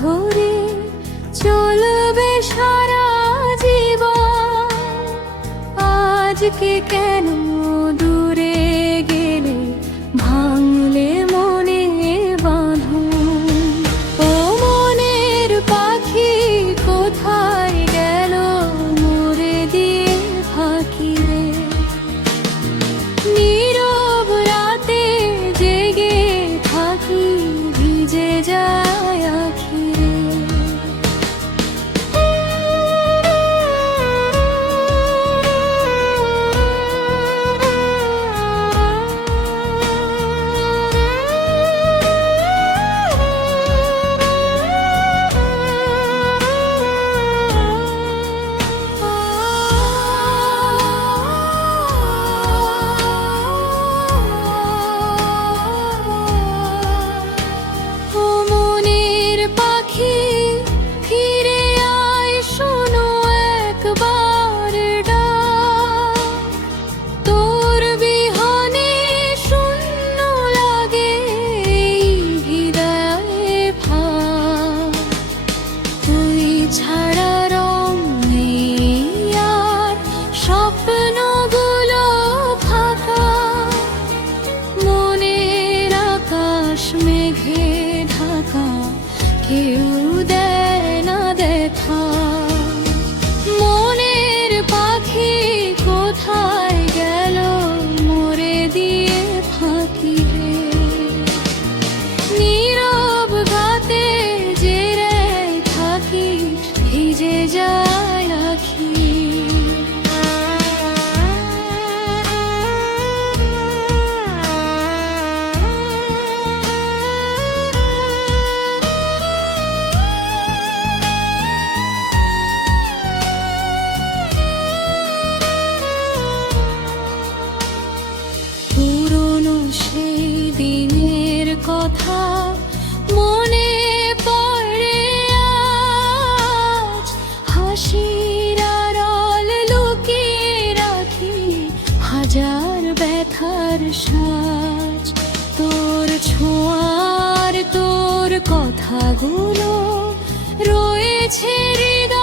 ধরে চলবে সারা জীবন। আজকে কেন দূরে গেলে, ভাঙলে মনে বাঁধন। ও মনের পাখি কোথায় গেল, মরে দিয়ে ফাঁকি রে। নীরব রাতে জেগে থাকি, ভিজে যায় আখি রে। ছাড়া রং নেই আর, স্বপ্নগুলো ফাঁকা। মনের আকাশ মেঘে ঢাকা, কেউ দেয় না দেখা। মনের পাখি কোথায় গেল, মরে দিয়ে ফাঁকি রে। নীরব গাতে জেরে থাকি, ভিজে যায় আখি। পুরনো সেই দিনের কথা মনে পড়ে আজ। হাসির আড়াল লুকিয়ে রাখি হাজার ব্যথার সাজ। তোর ছোঁয়ার তোর কথাগুলো রয়েছে হৃদয়ে।